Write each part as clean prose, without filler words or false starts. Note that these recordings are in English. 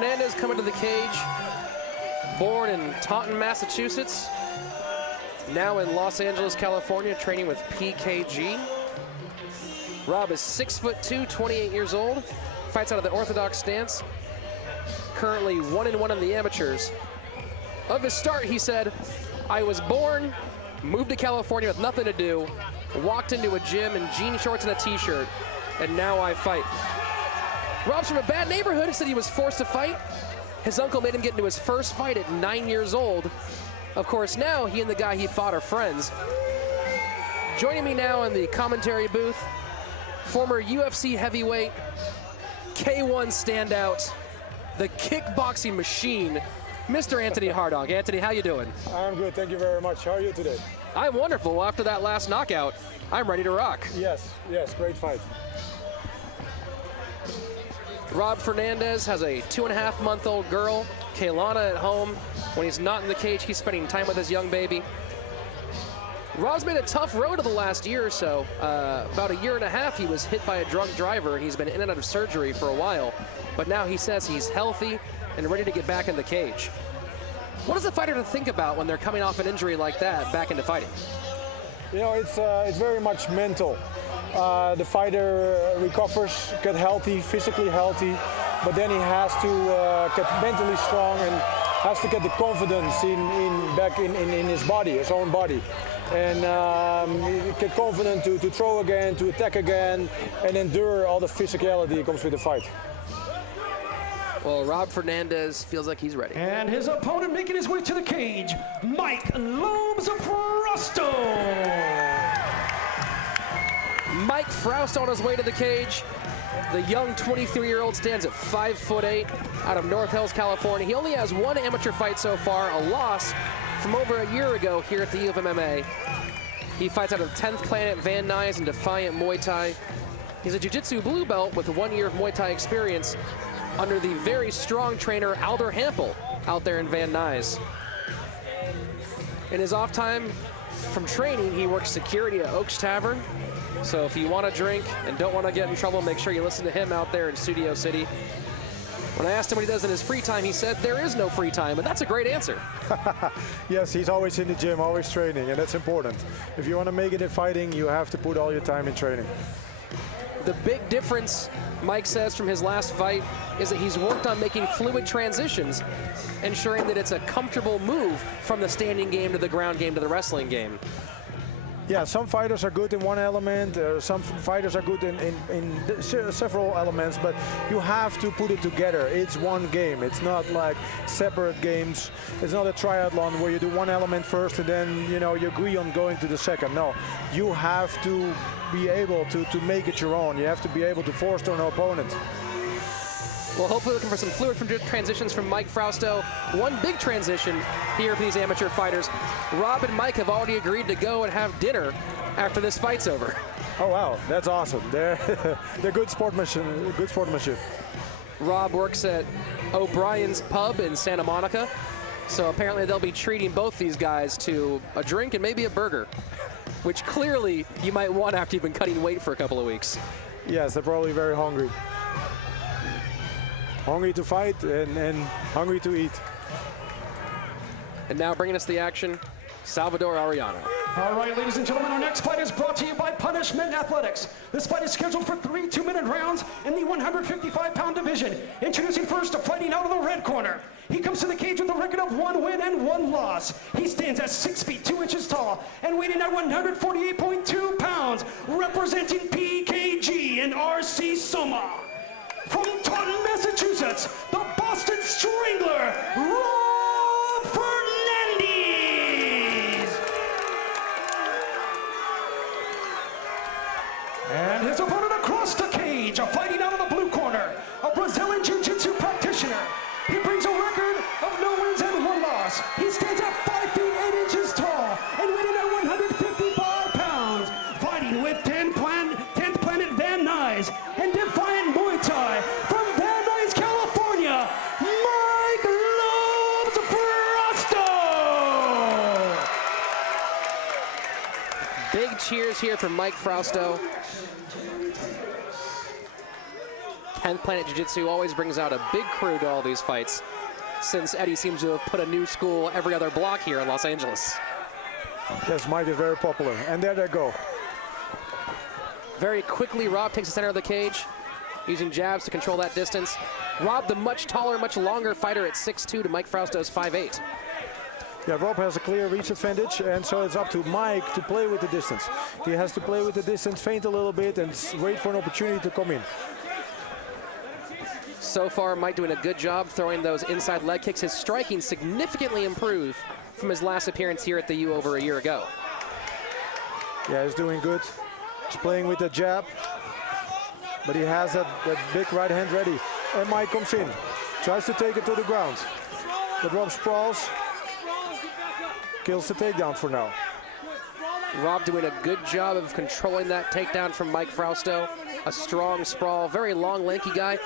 Fernandes coming to the cage, born in Taunton, Massachusetts, now in Los Angeles, California, training with PKG. Rob is 6'2", 28 years old, fights out of the orthodox stance, currently 1-1 in the amateurs. Of his start, he said, I was born, moved to California with nothing to do, walked into a gym in jean shorts and a t-shirt, and now I fight. Rob's from a bad neighborhood, said he was forced to fight. His uncle made him get into his first fight at 9 years old. Of course, now he and the guy he fought are friends. Joining me now in the commentary booth, former UFC heavyweight, K1 standout, the kickboxing machine, Mr. Anthony Hardong. Anthony, how you doing? I'm good, thank you very much. How are you today? I'm wonderful. After that last knockout, I'm ready to rock. Yes, great fight. Rob Fernandes has a 2.5-month-old girl, Kaylana, at home. When he's not in the cage, he's spending time with his young baby. Rob's made a tough road of the last year or so. About a year and a half, he was hit by a drunk driver, and he's been in and out of surgery for a while. But now he says he's healthy and ready to get back in the cage. What is a fighter to think about when they're coming off an injury like that back into fighting? You know, it's very much mental. The fighter recovers, get healthy, physically healthy, but then he has to get mentally strong and has to get the confidence back in his body, his own body. And get confident to throw again, to attack again, and endure all the physicality that comes with the fight. Well, Rob Fernandes feels like he's ready. And his opponent making his way to the cage, Mike Lobes of Frausto. Mike Frausto on his way to the cage. The young 23-year-old stands at 5'8", out of North Hills, California. He only has one amateur fight so far, a loss from over a year ago here at the U of MMA. He fights out of 10th Planet Van Nuys and Defiant Muay Thai. He's a jiu-jitsu blue belt with 1 year of Muay Thai experience under the very strong trainer Alder Hampel out there in Van Nuys. In his off time from training, he works security at Oaks Tavern. So if you want to drink and don't want to get in trouble, make sure you listen to him out there in Studio City. When I asked him what he does in his free time, he said there is no free time, and that's a great answer. Yes, he's always in the gym, always training, and that's important. If you want to make it in fighting, you have to put all your time in training. The big difference, Mike says, from his last fight is that he's worked on making fluid transitions, ensuring that it's a comfortable move from the standing game to the ground game to the wrestling game. Yeah, some fighters are good in one element, some fighters are good in several elements, but you have to put it together. It's one game. It's not like separate games. It's not a triathlon where you do one element first and then you agree on going to the second. No, you have to be able to make it your own. You have to be able to force on an opponent. Well, hopefully looking for some fluid transitions from Mike Frausto. One big transition here for these amateur fighters. Rob and Mike have already agreed to go and have dinner after this fight's over. Oh, wow, that's awesome. They're good sportsmanship. Good sportsmanship. Rob works at O'Brien's Pub in Santa Monica. So apparently they'll be treating both these guys to a drink and maybe a burger, which clearly you might want after you've been cutting weight for a couple of weeks. Yes, they're probably very hungry. Hungry to fight and hungry to eat. And now bringing us the action, Salvador Arellano. All right, ladies and gentlemen, our next fight is brought to you by Punishment Athletics. This fight is scheduled for 3 2-minute rounds in the 155-pound division. Introducing first, fighting out of the red corner. He comes to the cage with a record of 1 win and 1 loss. He stands at 6 feet 2 inches tall and weighing at 148.2 pounds, representing PKG and RC Soma. From Taunton, Massachusetts, the Boston Strangler, Rob Fernandes. And his opponent across the cage, fighting out of the blue corner, a Brazilian Jiu-Jitsu practitioner. He brings a record of no wins and 1 loss. He stands at 5 feet 8 inches tall and weighing at 155 pounds, fighting with 10th Planet Van Nuys and Defiant Muay Thai from Van Nuys, California, Mike Lobes Frausto. Big cheers here from Mike Frausto. 10th Planet Jiu-Jitsu always brings out a big crew to all these fights, since Eddie seems to have put a new school every other block here in Los Angeles. Yes, Mike is very popular. And there they go. Very quickly, Rob takes the center of the cage, using jabs to control that distance. Rob, the much taller, much longer fighter at 6'2" to Mike Frausto's 5'8". Yeah, Rob has a clear reach advantage, and so it's up to Mike to play with the distance. He has to play with the distance, feint a little bit, and wait for an opportunity to come in. So far, Mike doing a good job throwing those inside leg kicks. His striking significantly improved from his last appearance here at the U over a year ago. Yeah, he's doing good. He's playing with the jab, but he has that big right hand ready. And Mike comes in, tries to take it to the ground. But Rob sprawls, kills the takedown for now. Rob doing a good job of controlling that takedown from Mike Frausto. A strong sprawl, very long, lanky guy.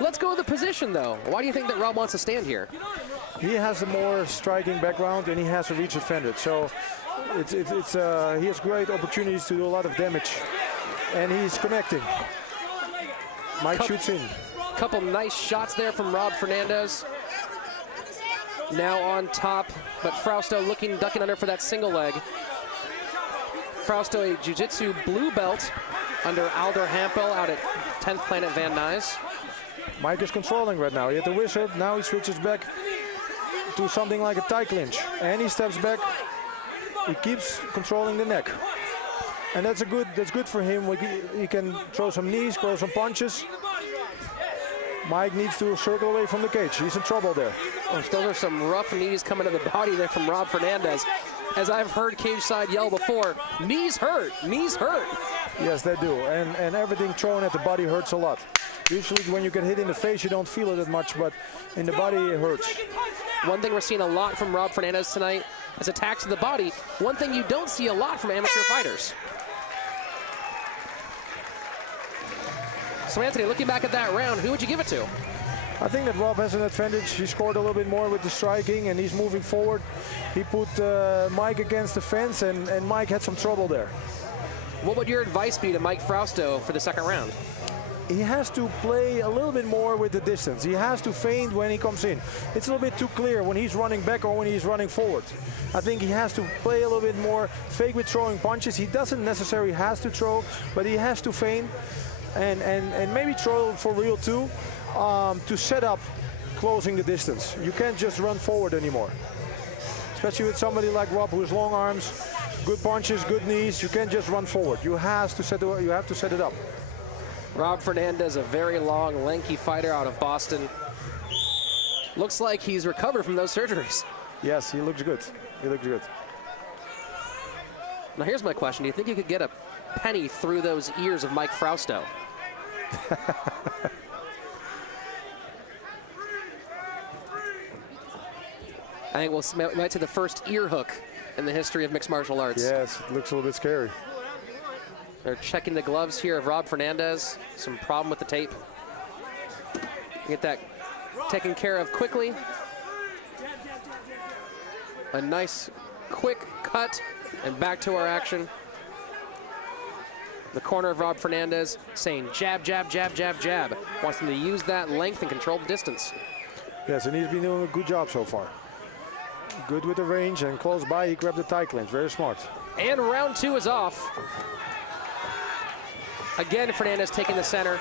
Let's go to the position, though. Why do you think that Rob wants to stand here? He has a more striking background, and he has a reach advantage. So he has great opportunities to do a lot of damage, and he's connecting. Mike shoots in. Couple nice shots there from Rob Fernandes. Now on top, but Frausto ducking under for that single leg. Frausto, a jiu-jitsu blue belt under Alder Hampel out at 10th Planet Van Nuys. Mike is controlling right now. He had the wizard. Now he switches back to something like a tie clinch. And he steps back. He keeps controlling the neck. And that's good for him. He can throw some knees, throw some punches. Mike needs to circle away from the cage. He's in trouble there. Those are some rough knees coming to the body there from Rob Fernandes. As I've heard cage side yell before, knees hurt, knees hurt. Yes, they do. And everything thrown at the body hurts a lot. Usually when you get hit in the face, you don't feel it that much, but in the body, it hurts. One thing we're seeing a lot from Rob Fernandes tonight is attacks to the body. One thing you don't see a lot from amateur fighters. So Anthony, looking back at that round, who would you give it to? I think that Rob has an advantage. He scored a little bit more with the striking, and he's moving forward. He put Mike against the fence, and Mike had some trouble there. What would your advice be to Mike Frausto for the second round? He has to play a little bit more with the distance. He has to feint when he comes in. It's a little bit too clear when he's running back or when he's running forward. I think he has to play a little bit more fake with throwing punches. He doesn't necessarily have to throw, but he has to feint and maybe throw for real too, to set up closing the distance. You can't just run forward anymore. Especially with somebody like Rob who has long arms, good punches, good knees. You can't just run forward. You have to set it up. Rob Fernandes, a very long, lanky fighter out of Boston. Looks like he's recovered from those surgeries. Yes, he looks good. He looks good. Now here's my question. Do you think you could get a penny through those ears of Mike Frausto? I think we might see the first ear hook in the history of mixed martial arts. Yes, it looks a little bit scary. They're checking the gloves here of Rob Fernandes. Some problem with the tape. Get that taken care of quickly. A nice quick cut and back to our action. The corner of Rob Fernandes saying jab, jab, jab, jab, jab. Wants him to use that length and control the distance. Yes, and he's been doing a good job so far. Good with the range, and close by he grabbed the tie clinch. Very smart. And round two is off. Again, Fernandes taking the center.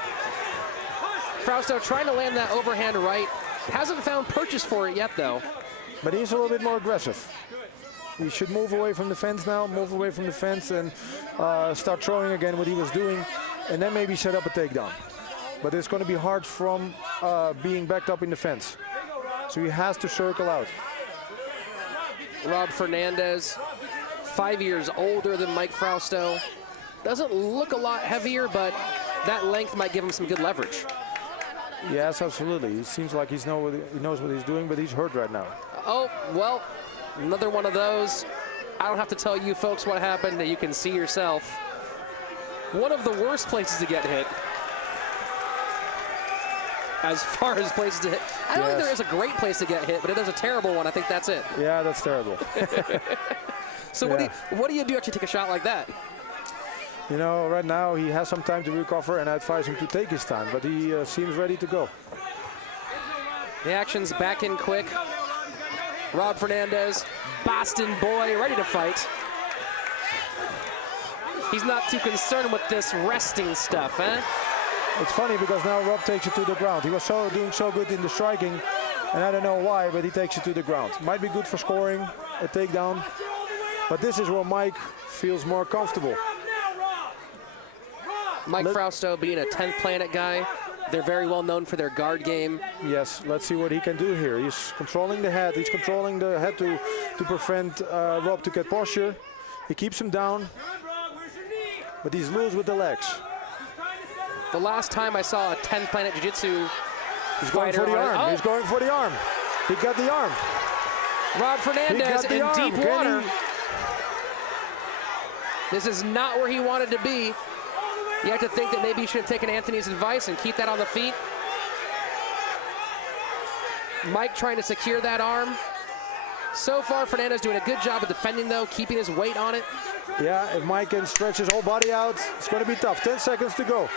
Frausto trying to land that overhand right. Hasn't found purchase for it yet, though. But he's a little bit more aggressive. He should move away from the fence now, move away from the fence, and start throwing again what he was doing, and then maybe set up a takedown. But it's going to be hard from being backed up in the fence. So he has to circle out. Rob Fernandes, 5 years older than Mike Frausto. Doesn't look a lot heavier, but that length might give him some good leverage. Yes, absolutely. He seems like he knows what he's doing, but he's hurt right now. Oh, well, another one of those. I don't have to tell you folks what happened. You can see yourself. One of the worst places to get hit. As far as places to hit. I don't think there is a great place to get hit, but if there's a terrible one, I think that's it. Yeah, that's terrible. So what do you do after you take a shot like that? You know, right now he has some time to recover, and I advise him to take his time, but he seems ready to go. The action's back in quick. Rob Fernandes, Boston boy, ready to fight. He's not too concerned with this resting stuff, eh? It's funny because now Rob takes you to the ground. He was doing so good in the striking, and I don't know why, but he takes you to the ground. Might be good for scoring, a takedown, but this is where Mike feels more comfortable. Mike Frausto being a 10th Planet guy, they're very well known for their guard game. Yes, let's see what he can do here. He's controlling the head. He's controlling the head to prevent Rob to get posture. He keeps him down, but he's loose with the legs. The last time I saw a 10th Planet Jiu-Jitsu Going for the arm. Oh. He's going for the arm. He got the arm. Rob Fernandes in arm. deep water. This is not where he wanted to be. You have to think that maybe he should have taken Anthony's advice and keep that on the feet. Mike trying to secure that arm. So far, Fernandes doing a good job of defending, though, keeping his weight on it. Yeah, if Mike can stretch his whole body out, it's going to be tough. 10 seconds to go.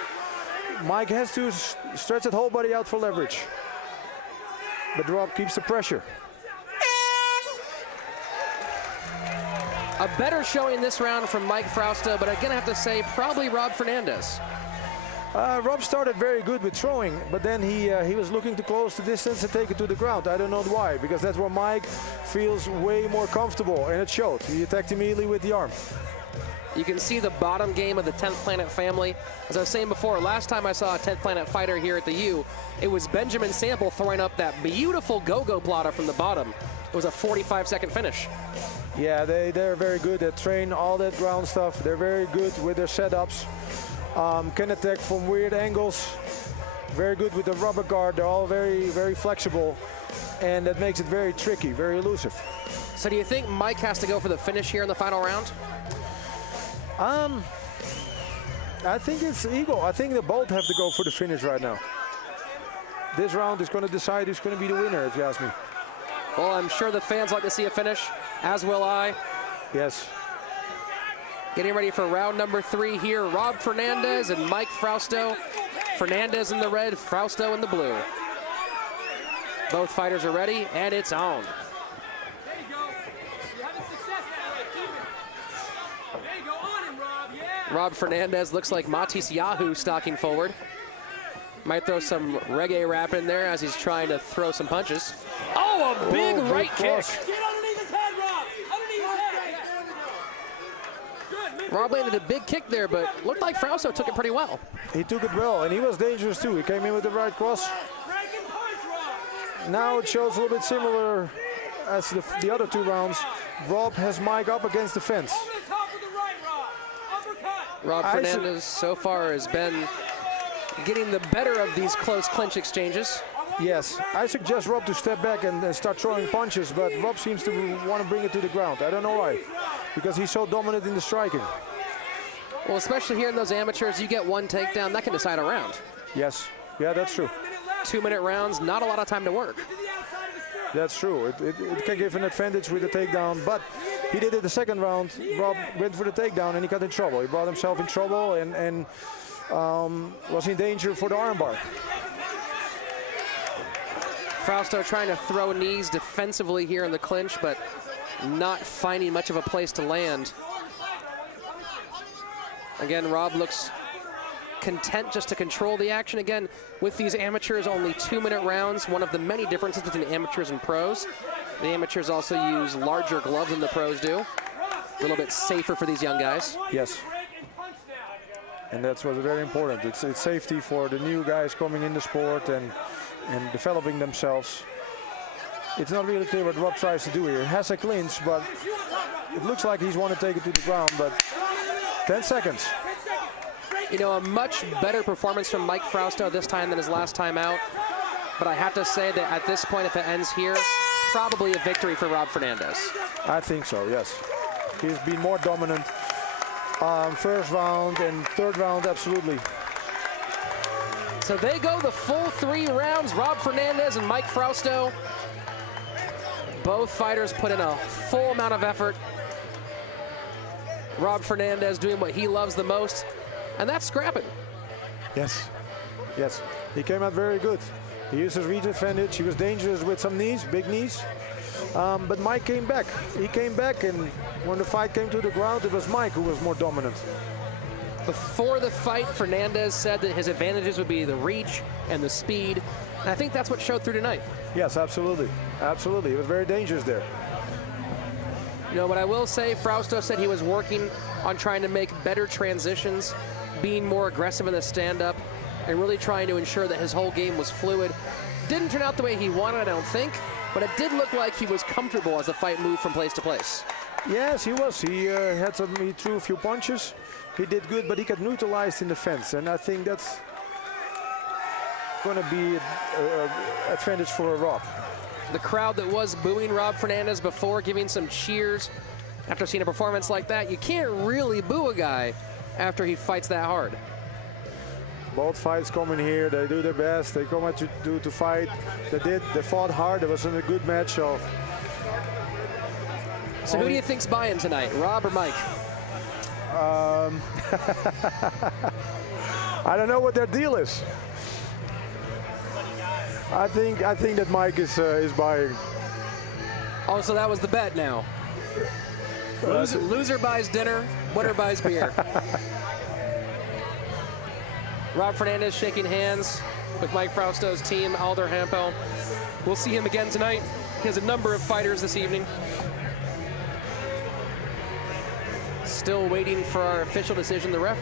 Mike has to stretch that whole body out for leverage. But Rob keeps the pressure. A better showing this round from Mike Frausto, but again, I have to say, probably Rob Fernandes. Rob started very good with throwing, but then he was looking to close the distance and take it to the ground. I don't know why, because that's where Mike feels way more comfortable, and it showed. He attacked immediately with the arm. You can see the bottom game of the 10th Planet family. As I was saying before, last time I saw a 10th Planet fighter here at the U, it was Benjamin Sample throwing up that beautiful go-go plotter from the bottom. It was a 45-second finish. Yeah, they're very good. They train all that ground stuff. They're very good with their setups. Can attack from weird angles. Very good with the rubber guard. They're all very, very flexible. And that makes it very tricky, very elusive. So do you think Mike has to go for the finish here in the final round? I think it's ego. I think they both have to go for the finish right now. This round is going to decide who's going to be the winner, if you ask me. Well, I'm sure the fans like to see a finish, as will I. Yes. Getting ready for round number 3 here. Rob Fernandes and Mike Frausto. Fernandes in the red, Frausto in the blue. Both fighters are ready, and it's on. There you go. You're having success that way. Keep it. There you go. On him, Rob. Yeah. Rob Fernandes looks like Matisse Yahoo stalking forward. Might throw some reggae rap in there as he's trying to throw some punches. Oh, a big right kick. Get underneath his head, Rob. Underneath his head. Good. Rob landed a big kick there, but looked like Frausto took it pretty well. He took it well, and he was dangerous too. He came in with the right cross. Dragon punch, Rob. Now it shows a little bit similar as the other 2 rounds. Rob has Mike up against the fence. Over the top with the right, Rob. Uppercut. Rob Fernandes so far has been getting the better of these close clinch exchanges. Yes, I suggest Rob to step back and start throwing punches, but Rob seems to want to bring it to the ground. I don't know why, because he's so dominant in the striking. Well, especially here in those amateurs, you get one takedown, that can decide a round. Yes, yeah, that's true. 2-minute rounds, not a lot of time to work. That's true. It can give an advantage with the takedown, but he did it the second round. Rob went for the takedown and he got in trouble. He brought himself in trouble and was in danger for the armbar. Frausto trying to throw knees defensively here in the clinch, but not finding much of a place to land. Again, Rob looks content just to control the action. Again, with these amateurs, only 2-minute rounds, one of the many differences between amateurs and pros. The amateurs also use larger gloves than the pros do. A little bit safer for these young guys. Yes. And that's what's very important. It's safety for the new guys coming in the sport and developing themselves. It's not really clear what Rob tries to do here. He has a clinch, but it looks like he's want to take it to the ground, but 10 seconds. You know, a much better performance from Mike Frausto this time than his last time out. But I have to say that at this point, if it ends here, probably a victory for Rob Fernandes. I think so, yes. He's been more dominant. First round and third round, absolutely. So they go the full 3 rounds, Rob Fernandes and Mike Frausto. Both fighters put in a full amount of effort. Rob Fernandes doing what he loves the most, and that's scrapping. Yes, yes. He came out very good. He used his reach advantage. He was dangerous with some knees, big knees. But Mike came back. He came back, and when the fight came to the ground, it was Mike who was more dominant. Before the fight, Fernandes said that his advantages would be the reach and the speed, and I think that's what showed through tonight. Yes, absolutely. Absolutely. He was very dangerous there. You know, what I will say, Frausto said he was working on trying to make better transitions, being more aggressive in the stand-up, and really trying to ensure that his whole game was fluid. Didn't turn out the way he wanted, I don't think, but it did look like he was comfortable as the fight moved from place to place. Yes, he was. He he threw a few punches. He did good, but he got neutralized in the fence, and I think that's going to be an advantage for Rob. The crowd that was booing Rob Fernandes before, giving some cheers after seeing a performance like that, you can't really boo a guy after he fights that hard. Both fights come in here, they do their best, they come out to fight. They fought hard, it was a good match. So who do you think's buying tonight, Rob or Mike? I don't know what their deal is. I think that Mike is buying. Oh, so that was the bet now. Loser buys dinner, winner buys beer. Rob Fernandes shaking hands with Mike Frausto's team, Alder Hampel. We'll see him again tonight. He has a number of fighters this evening. Still waiting for our official decision. The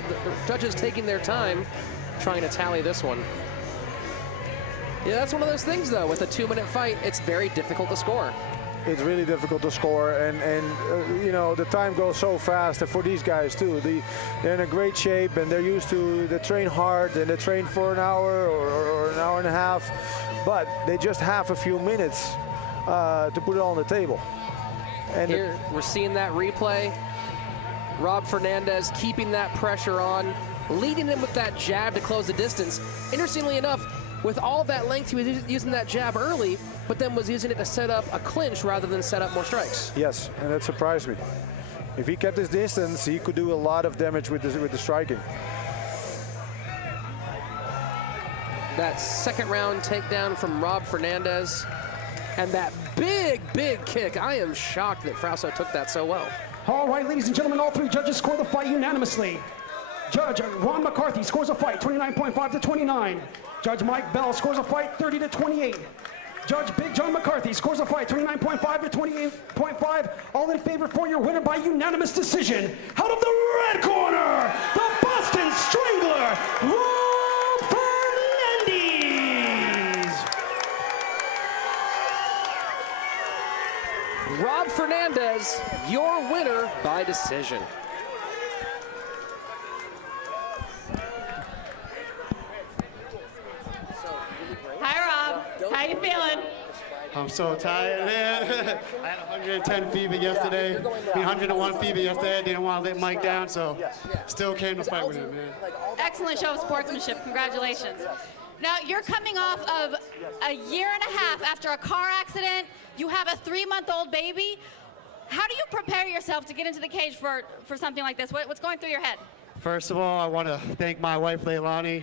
judges taking their time trying to tally this one. Yeah, that's one of those things, though. With a 2-minute fight, it's very difficult to score. It's really difficult to score, and you know, the time goes so fast. And for these guys too, they're in a great shape, and they're used to. They train hard, and they train for an hour or an hour and a half, but they just have a few minutes to put it on the table. And here we're seeing that replay. Rob Fernandes keeping that pressure on, leading him with that jab to close the distance. Interestingly enough, with all that length, he was using that jab early, but then was using it to set up a clinch rather than set up more strikes. Yes, and that surprised me. If he kept his distance, he could do a lot of damage with the striking. That second round takedown from Rob Fernandes, and that big kick. I am shocked that Frausto took that so well. All right, ladies and gentlemen, all three judges score the fight unanimously. Judge Ron McCarthy scores a fight 29.5 to 29. Judge Mike Bell scores a fight 30 to 28. Judge Big John McCarthy scores a fight 29.5 to 28.5. All in favor for your winner by unanimous decision. Out of the red corner, the Boston Strangler, Rob Fernandes. Rob Fernandes, your winner by decision. Hi, Rob. How you feeling? I'm so tired, man. I had 110 fever yesterday. 101 fever yesterday. I didn't want to let Mike down, so still came to fight with him, man. Excellent show of sportsmanship. Congratulations. Now, you're coming off of a year and a half after a car accident. You have a 3-month-old baby. How do you prepare yourself to get into the cage for something like this? What's going through your head? First of all, I want to thank my wife, Leilani.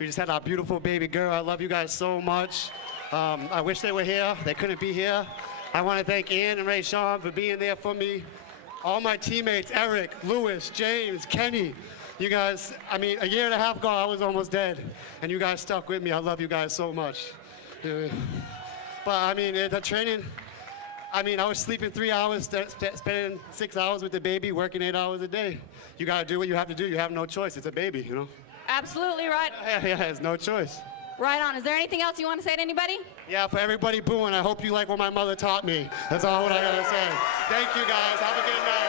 We just had our beautiful baby girl. I love you guys so much. I wish they were here. They couldn't be here. I want to thank Ann and Ray Sean for being there for me. All my teammates, Eric, Lewis, James, Kenny. You guys, I mean, a year and a half ago, I was almost dead. And you guys stuck with me. I love you guys so much. Yeah. But, I mean, the training, I mean, I was sleeping 3 hours, spending 6 hours with the baby, working 8 hours a day. You got to do what you have to do. You have no choice. It's a baby, you know? Absolutely right. Yeah, there's no choice. Right on. Is there anything else you want to say to anybody? Yeah, for everybody booing, I hope you like what my mother taught me. That's all what I got to say. Thank you, guys. Have a good night.